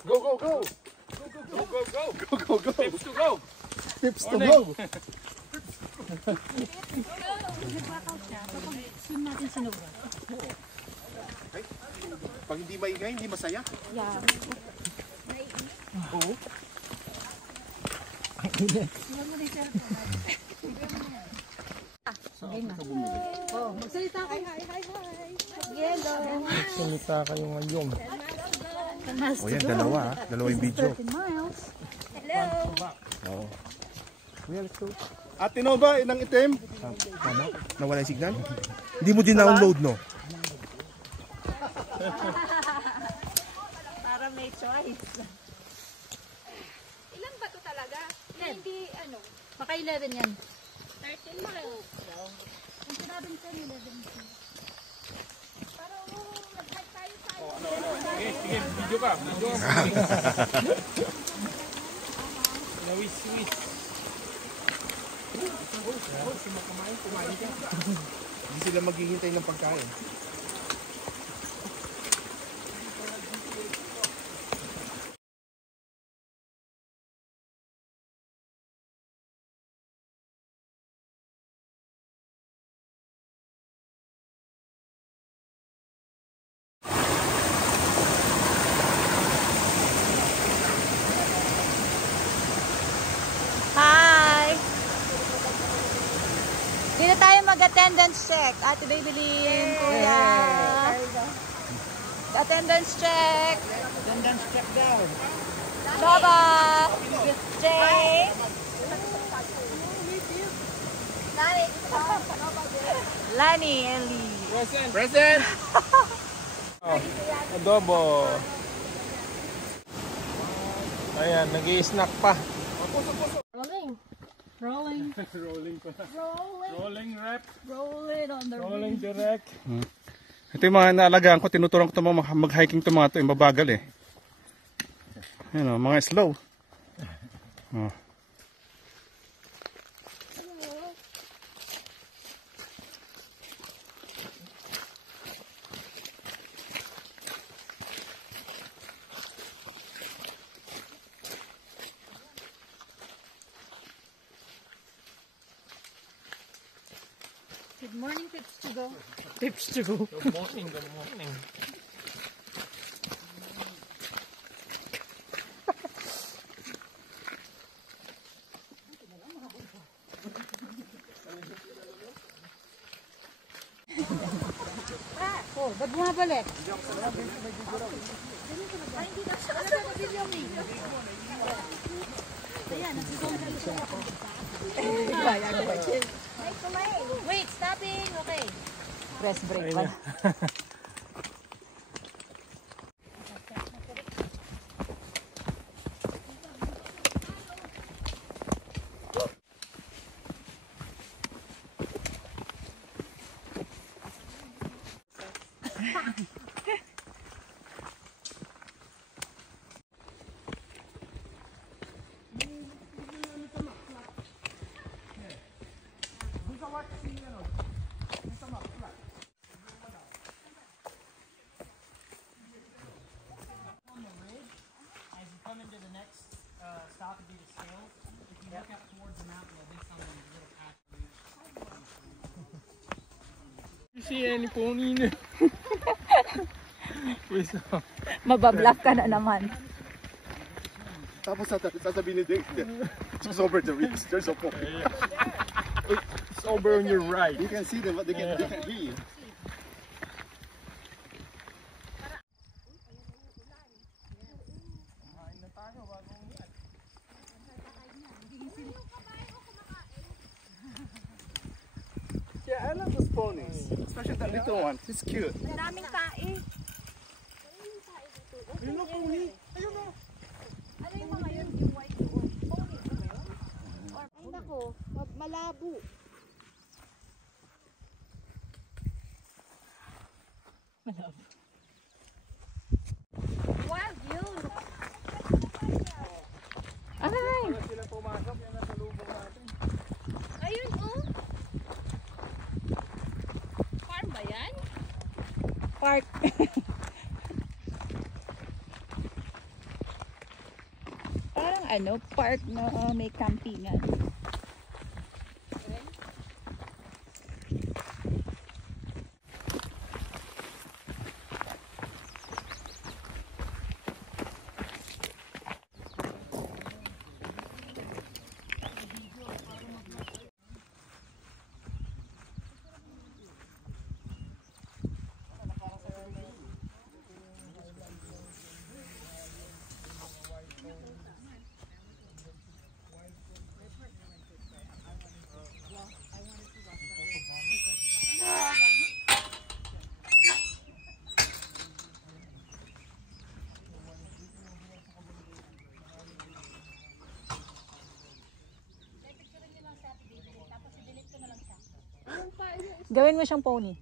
Go, go, go! Go, go, go! Go, go, go! Tips to go! Tips to go! Nag-workout siya kapag swim natin sinugat. Ay, pag hindi maingay, hindi masaya. Yeah. Oo. Siwan mo na yung cellphone. Okay na. Oh, magsalita ka. Hi. Yellow. Salita kayo ngayon. O yan, dalawa. Dalawa yung video. 13 miles. Hello. Oo. Kuya, let's go. Ate Nova, inang itim. Ano? Nawala yung signal? Hindi mo din-download, no? Para may choice. Ilan ba to talaga? Hindi ano. Baka 11 yan. 13 miles. Kung sinabi ko 11. Pero nag-hike tayo. Sige, sige, video ka. Video ka. Nawis-wis. Hindi sila maghihintay ng pagkain. Hi! Dito tayo mag-attendance check. Ate Babylin, Kuya. Attendance check. Attendance check down. Baba. Jay. Lani, Ellie. Present! Present! Adobo. Ayan, nag-i-snack pa. Rolling. Rolling. Rolling pa. Rolling. Rolling rep. Rolling on the Rolling direct. Ito yung mga naalagaan ko, tinuturuan ko ito mag-hiking ito mga ito, yung mabagal eh. Ayan o, mga slow. Oh. Good morning, tips to go. Tips to go. Good morning, good morning. Oh, ba't bumabalik? Wait, stopping. Okay. Press brake pala. You see any pony? Mabablock ka na naman. Tapos sasabihin ni Dick, just over the ridge, there's a pole. It's over on your right. You can see them, but they can't hear you. Yeah, I love those ponies, especially that little one. She's cute. Maraming tae. Ayun na, pony. Ayun na. Ano yung mga yun? Yung white doon? Pony ba yun? Ay nako, malabo. Wild yun. Ay! Sila pumasok, yan ang salubong natin. Ayun oh. Farm ba yan? Park. ano, park na may campingan. Gawin mo siyang pony.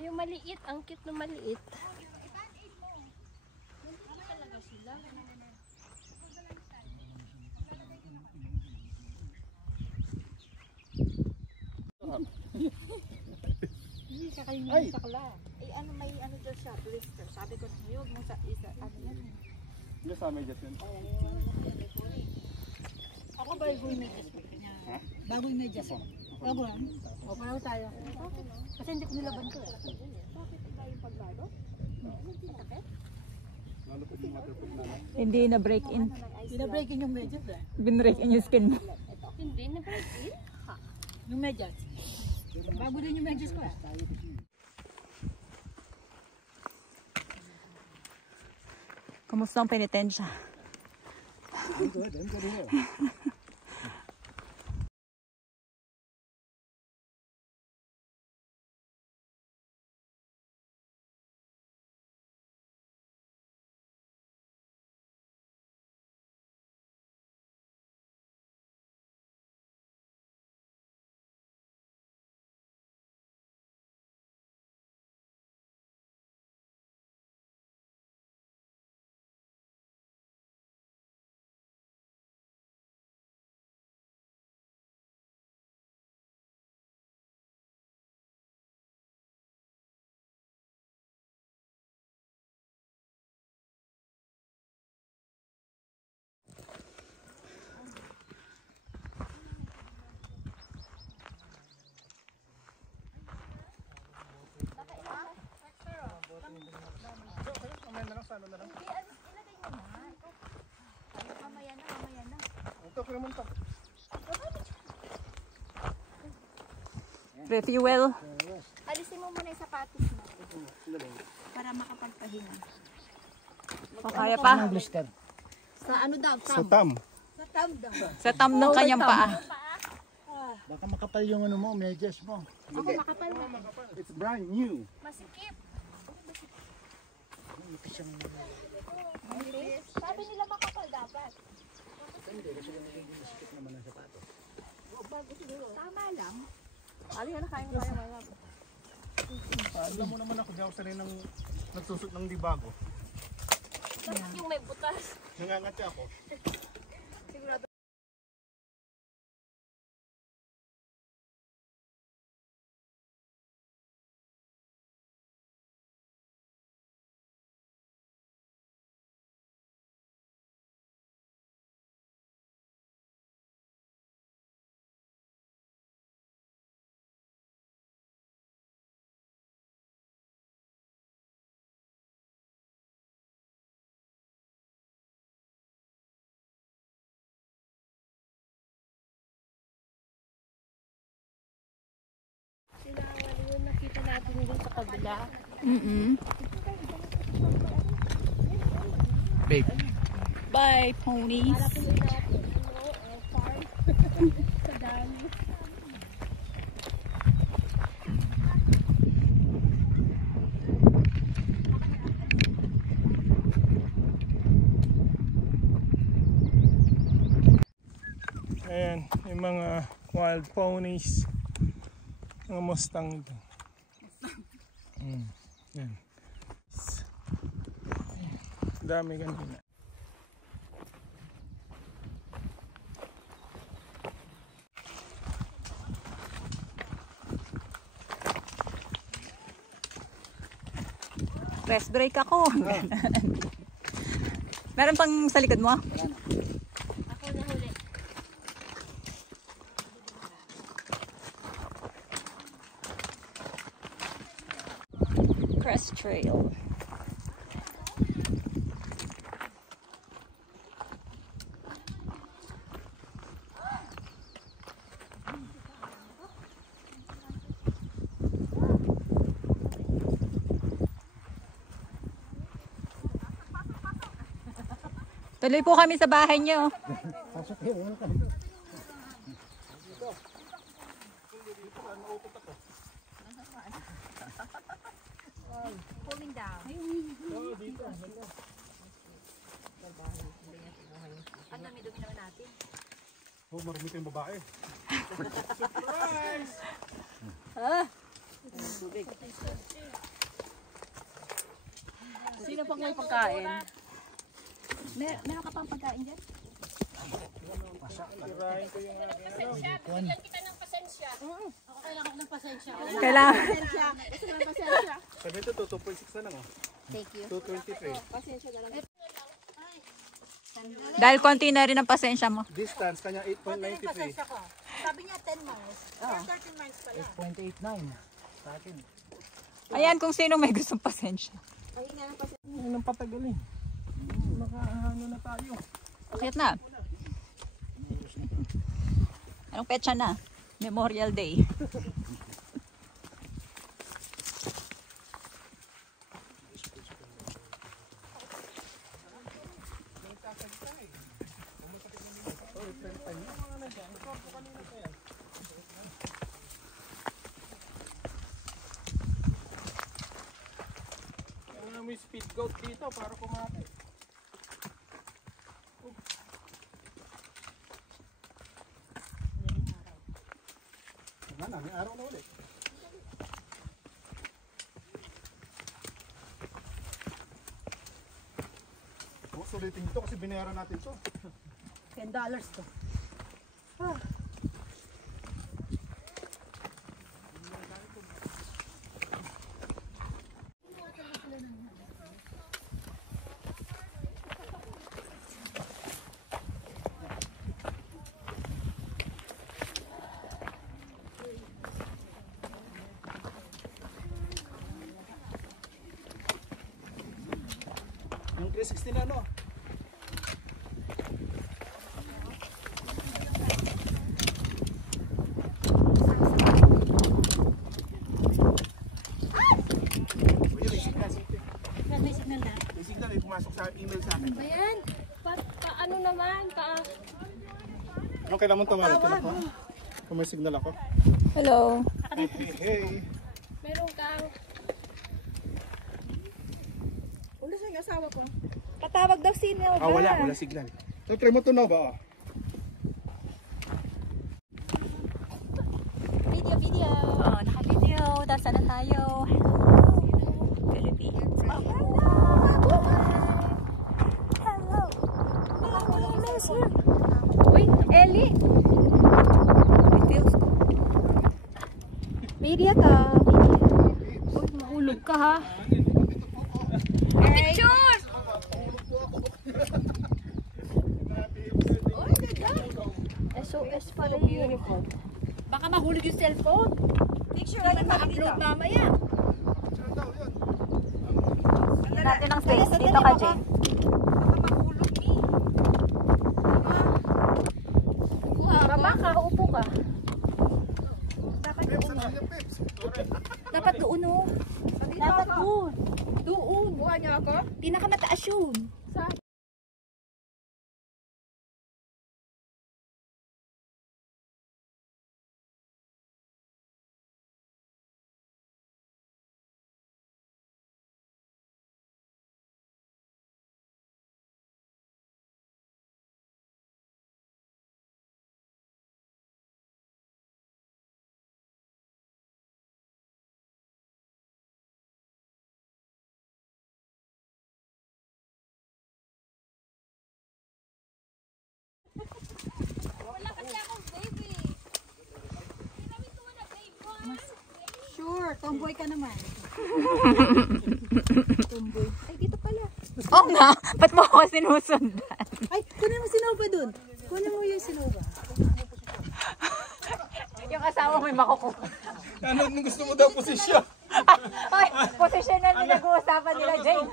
Yung maliit, ang cute na maliit. Ay! Eh ano, may ano dyan siya, blister. Sabi ko na, huwag mo sa isa, ano yan. Hindi sa medyas yun. Ako ba yung medyas mo? Bago yung medyas mo? Bago lang? O, pareho tayo. Kasi hindi ko nilaban ko. Bakit iba yung pagbago? Masakit? Hindi na break in. Binabreakin yung medyas eh. Binrake in yung skin mo. Hindi, na-break in. Yung medyas. Bago din yung medyas ko eh. Kumusta ang penitensya? I'm good here. Refuel. Alisin mo muna yung sapatos mo. Para makapagpahinga. O kaya pa. Sa ano daw? Sa tam. Sa tam daw. Sa tam ng kanyang paa. Baka makapal yung ano mo, medyas mo. Ako makapal na. It's brand new. Masikip. Sabi nila makapal dapat. Tama lang. Alam mo naman ako, di ako sanay ng nagsusot ng dibago. Dapat yung may butas. Nangangati ako. Sinawal yun, nakita natin dun sa kabila. Bye, ponies. Farm. Sa dami. Ayan, yung mga wild ponies. Mga Mustang ito. Yan. Dami kanina. Rest break ako. Meron pang sa likod mo? Ako na huli. Crest Trail. Tuloy po kami sa bahay niyo. Pasok kayo, welcome. Pulling down. Ang dami-dumi naman natin. Oh, marami kayong babae. Sino pang may pagkain? Meron ka pang pagkain dyan? Kailangan. Sabi ito, 2.6 na lang oh. Thank you. 223. Dahil konti na rin ang pasensya mo. Distance, kanya 8.93. Sabi niya 10 miles. 13 miles pala. 8.89 sa akin. Ayan kung sino may gustong pasensya. Yan ang patagal eh. Nakaano na tayo. Bakit na? Anong petsa na? Memorial Day. May speed goat dito para kumapit. Wala na, may araw na ulit. Oh, sulitin ito kasi binayaran natin ito. $10 to. Yung 360 na ano? May signal na. May signal eh, pumasok sa email sa akin. Ayan. Paano naman? Anong kailangan mong tawagin ko? Kung may signal ako. Hello. Hey, hey, hey. Meron kang... Ulo sa asawa ko. Patawag daw si Nel. Ah, wala signal. So, try mo ito na ba? Video. Oh, naka-video. Tapos na tayo. Philippines. Hello. My name is... Wait, Ellie. It feels good. Media ka. Uy, mahulog ka ha. Picture! SOS pa rin. Beautiful. Baka mahulog yung cellphone. Picture ka na ma-upload mamaya. Tingnan natin ang space. Dito ka, Jay. Baka mahulog ni. Baba ka, upo ka. Dapat doon oh. Dapat doon. Doon. Buha niya ako? Pinakamataas yun. Wala kasi akong baby. Sure, tomboy ka naman. Ay, dito pala. Oo nga, ba't mo ako sinusundan? Ay, kunin mo si Nova dun. Kunin mo yung si Nova. Yung asawa may makukuha. Ano nung gusto mo daw posisyon? Ay, posisyon na pinag-uusapan nila, Jane.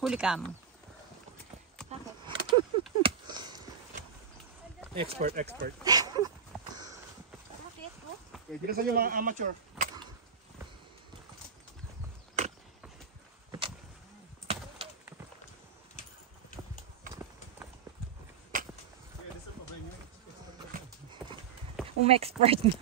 Huli ka mo. Expert. Pwede na sa inyo mga amateur. Expert na.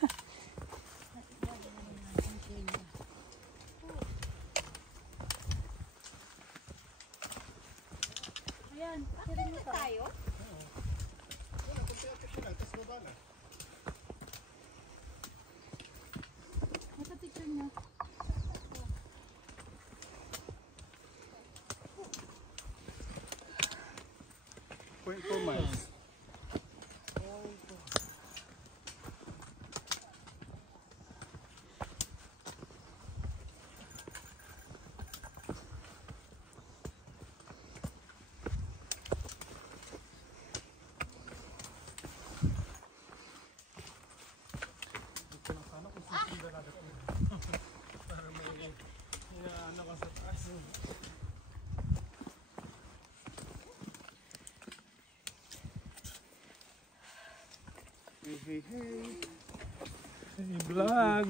Vlog.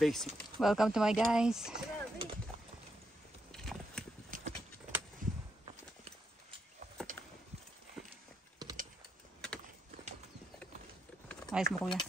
Basic. Welcome to my guys. Ayos mo, kuya.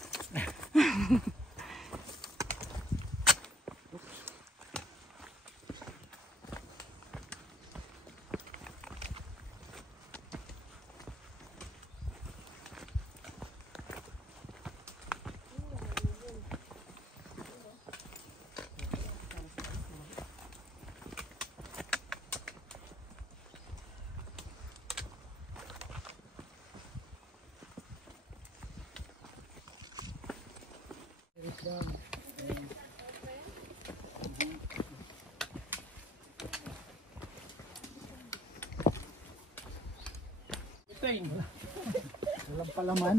Walang palaman.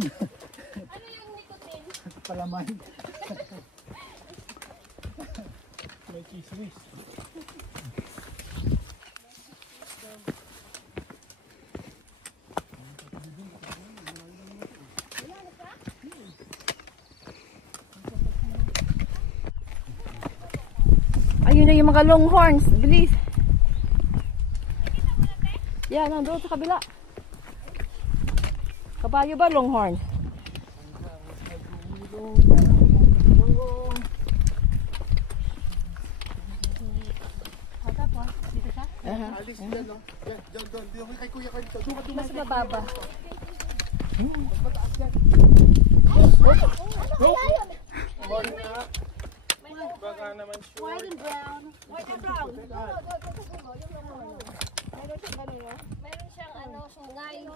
Ano yung nikotin? Palaman. May chismis. Ayun na yung mga longhorns. Bilis. Yan, nandoon sa kabila. Kabayo ba longhorn? Alis dyan, no? Yan, dyan. Di ako kay kuya ka dito. Mas mababa. Baka naman sure. White and brown. White and brown. Meron siyang ano, sungay.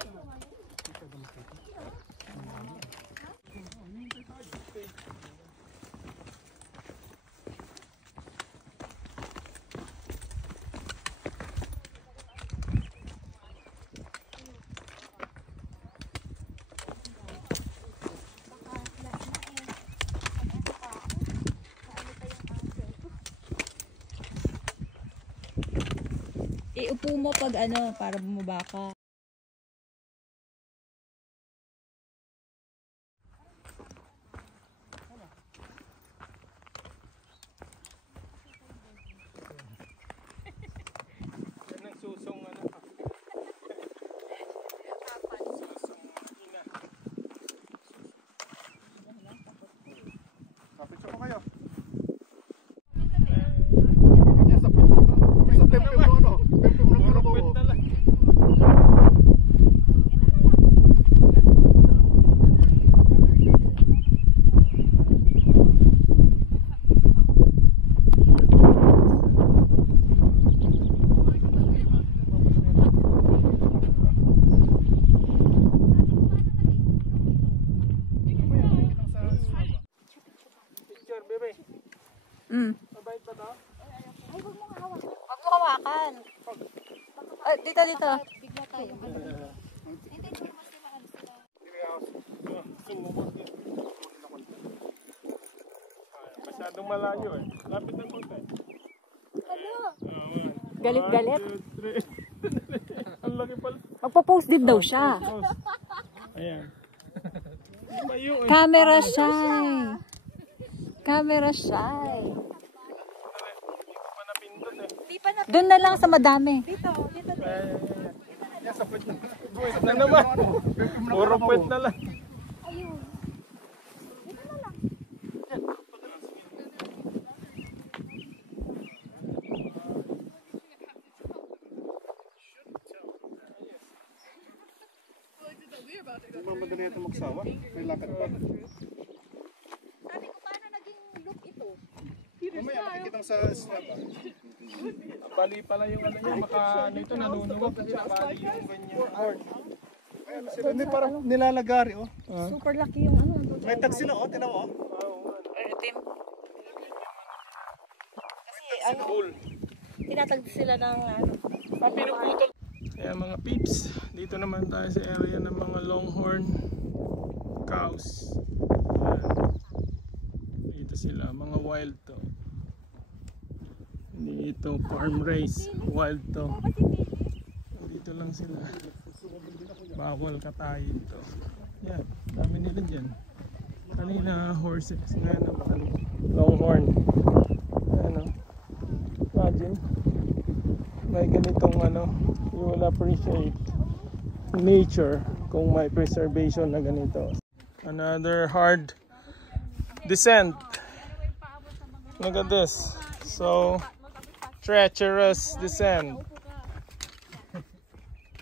Iupo mo pag ano, para bumaba ka. Yan ang susong ano. Kapit ko kayo. Yes, sa pwede mo. Sa tempe mo, ano? Tempe mo ng ano ko. Dito, dito. Masyadong malayo eh. Lapit ng konti. Galit-galit. Ang laki pala. Magpo-post din daw siya. Ayan. Mayo eh. Camera shy. Camera shy. Doon na lang sa madami. Buwis na naman. Puro puwet na lang. Hindi ba madali ito magsawa? May lakad pa. Sabi ko, paano naging look ito? Mamaya makikita ko sa snap. Bali pala yung ano niya, maka nito nanunuwag. Bali yung ganyan. Ayan sila, may parang nilalagari oh. Super laki yung ano. May tag sila oh, tinan mo oh. Tinatag sila ng ano. Pinuputol. Kaya mga peeps, dito naman tayo sa area ng mga longhorn cows. Ayan. Dito sila, mga wild to. Hindi ito farm race, wild to. Dito lang sila. Bawal ka tayo ito. Yan, dami nila dyan. Kanina horses, ngayon naman longhorn. Ano? Imagine, may ganitong ano, you will appreciate nature kung may preservation na ganito. Another hard descent. Look at this. So treacherous descent.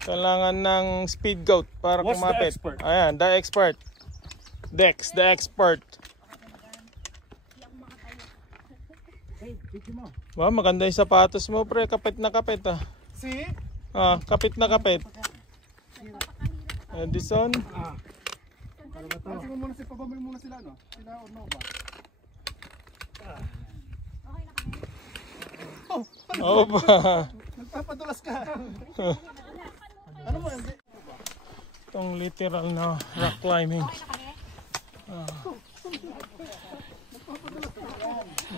Kailangan ng speed goat para kumapit. Ayan, the expert. Dex, the expert. Wow, maganda yung sapatos mo, pre. Kapit na kapit, ah. See? Ah, kapit na kapit. Edison. Kasi mo muna sila, pabamay muna sila no? Sila o no ba? Oo ba? Nagpapadulas ka. Ano mo hindi? Itong literal na rock climbing.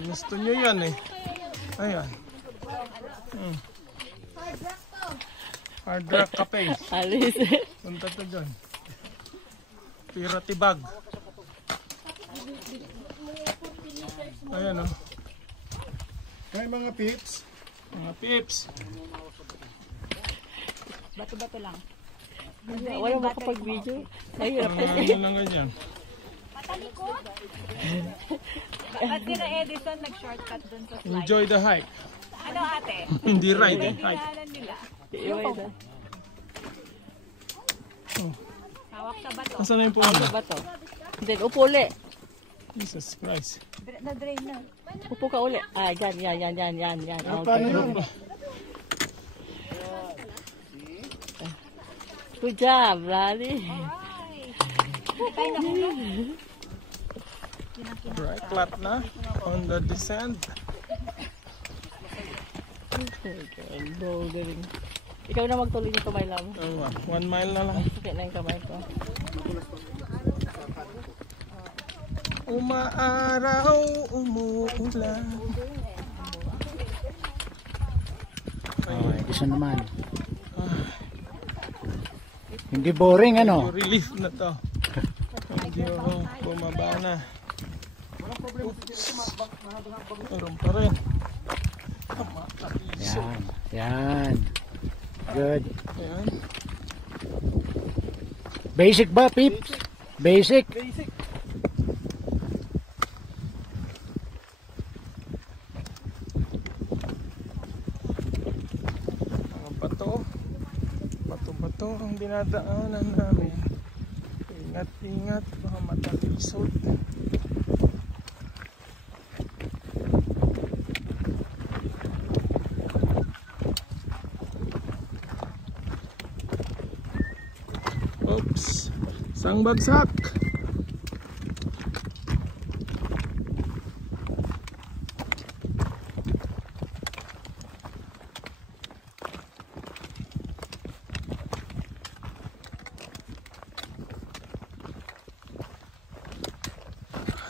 Gusto nyo yan eh. Ayan. Hard rock cafe. Alis. Punta to dyan. Piratibag. Ayan o. May mga peeps. Mga pips. Bato-bato lang. Wala makapag-video. Ayun. Ano lang ganyan. At sila Edison nag-shortcut dun sa slide. Enjoy the hike. Ano ate? Hindi ride eh. Hike. Hinahalan nila. Hawak sa bato. Nasaan na yung puno? Bato. Then, upo uli. Jesus Christ. Na-drain na. Upo ka uli. Ah, yan. Paano yun? Good job, Lali. Right, flat na on the descent. Ikaw na magtuloy yung kamay lang. 1 mile na lang. Sakit na yung kamay ko. Umaaraw, umuulan. Okay, isa naman. Hindi boring ano? Relief na to. Medyo bumaba na. Meron pa rin. Yan. Good. Ayan. Basic ba, peeps? Basic. Mga bato ang dinadaanan namin. Ingat, baka matalisod. Oops, isang bagsak.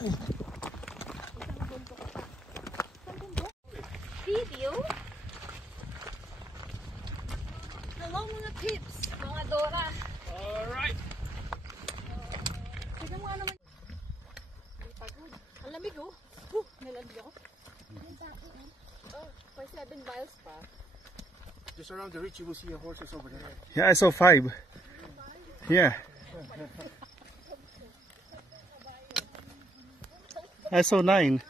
Video? Hello mga pips, mga Dora. Alright. Tignan mo nga naman. May pagod. Ang lamig oh. Nalamig ako. Oh, for 7 miles pa. Just around the ridge, you will see a horses over there. Yeah, I saw 5. Yeah. I saw 9.